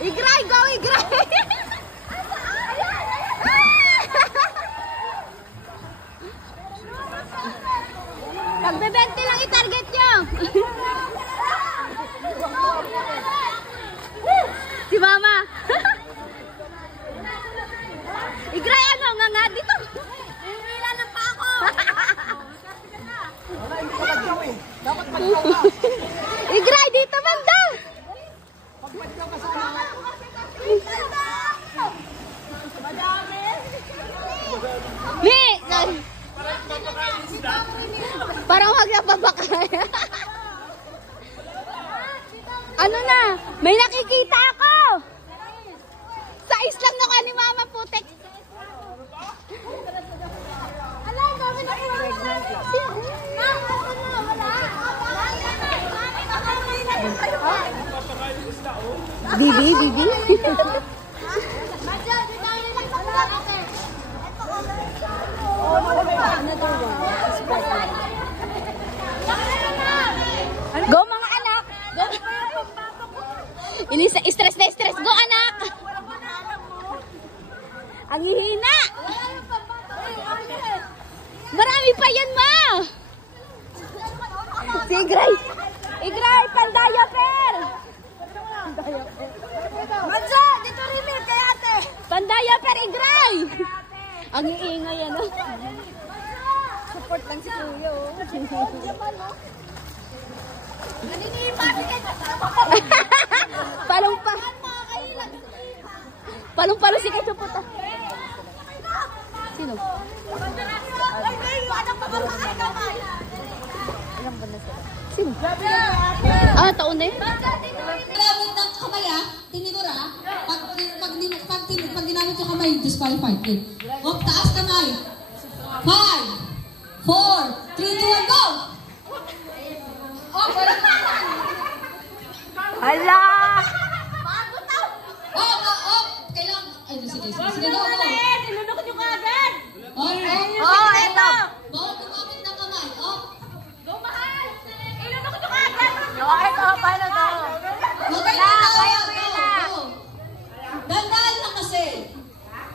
Igray, go Igray! Pagbebente lang i-target nyo! Si Mama! Igray, ano nga dito? Hihila ng pa ako! Igray, dito banda! Mi! Parang wag na babakaya. Ano na? May nakikita ako! Sa islang na ka ni Mama Putek. Ala, gawin na ko. Bibi, Bibi. Go mga anak. Go. Ini stress na stress. Go anak. Ang hihina. Marami pa yan ma. Si Igray. Igray, pandaya per. Madja, dito rin kay ate. Pandaya per Igray. Ang iingay yan. Support lang si Kuya. Palong pa. Palong palo si Kecho puta. Sino? Sino? Ah, taon na yun. Gamit ng kamay tinidora. Pag ginamit yung kamay, disqualified. Huwag taas kamay. 5, 4, 3, 2, 1, go! Hala! Kailangan. Ay, sige, go. Sinunod yung agad! Eto! Bawal kumapit ng kamay. Go, mahal! Inunod yung agad! Eto, paano to? Kaya mo na! Dandaan lang kasi.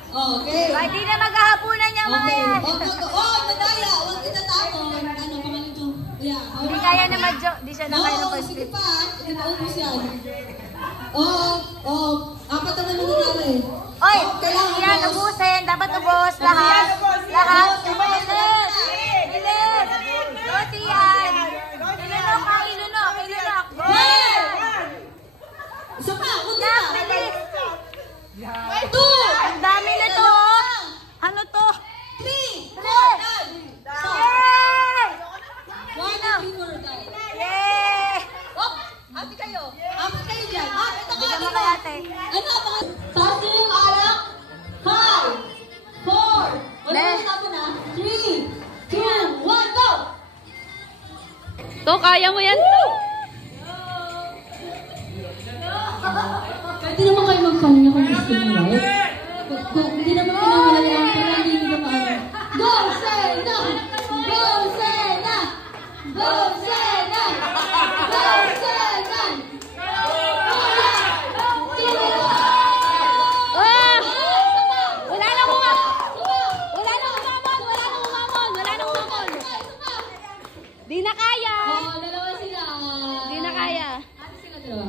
Okay. Hindi na maghahapunan niya mga yan. Madaya. Huwag kita tapon. Ano, pangalan ito? Hindi kaya na madyo. Hindi siya na kaya ng first sige trip. pa. Hindi maubos yan. Apat na nangyari. Oy, yan, ubusin. Dapat ubos. Lahat. Lahat. Bilis. Bilis. Roti yan. Ilunok ang ilunok. Ilunok. Isa pa. Nak, bilis. 2. Ang dami na to. Ano to? 3. 4. Yay! 1, 2, 3, 4. Yay! Ate kayo. Apat kayo dyan. Ito ka Bigyan mo ate. kay ate. Ano ang mga... Taas nyo yung alak. 5, 4. Wala na tapon na. 3, 2, 1, go! To, kaya mo yan to. Pwede naman kayo mag-follow niya kung gusto niyo, right? Kung hindi naman pinawala para hindi nyo maano. Go, Sena! Go, Sena! Go, Sena! Go, Sena! Wala nang umamon. Wala nang umamon. Wala nang umamon. Wala nang umamon. Di na kaya. Dalawa sila. Di na kaya. Ano sila dalawa?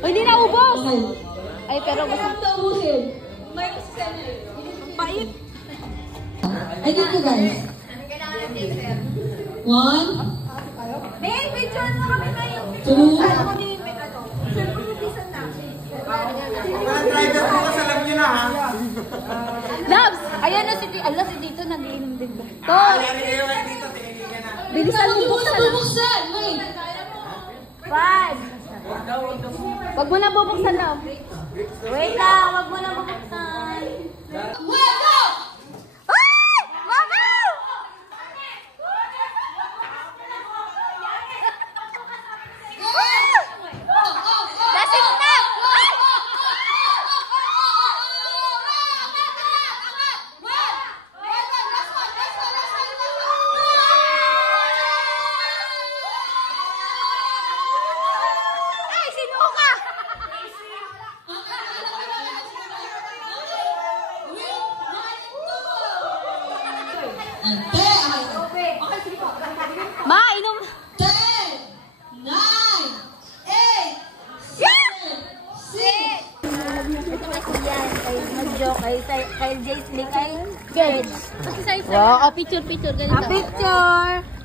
Oh, hindi na ubos. Okay. Ay, pero gusto. Masarap na ubusin. May kasi Sena. Pait. I think you guys. 1, May video na kami kayo. 2, Alam mo din, may ano. Siyempre, ubisan na. Mga driver ko kasi alam nyo na ha. Loves! Ayan na si Dito. Allah, si Dito nagiinom din ba? To! Kaya kayo dito, tinigyan na. Bilisan mo Hindi mo na buksan. bubuksan. Wait. 5. Wag mo na bubuksan daw. Wait lang, wag mo na bubuksan. Ay! Mama! Lasing na! Ay, sinuka! Ma, inom. 10, 9, 8, 7, 6. Mag-joke kay Jace Lee, kay Gerds. Wow, picture, ganito. Picture.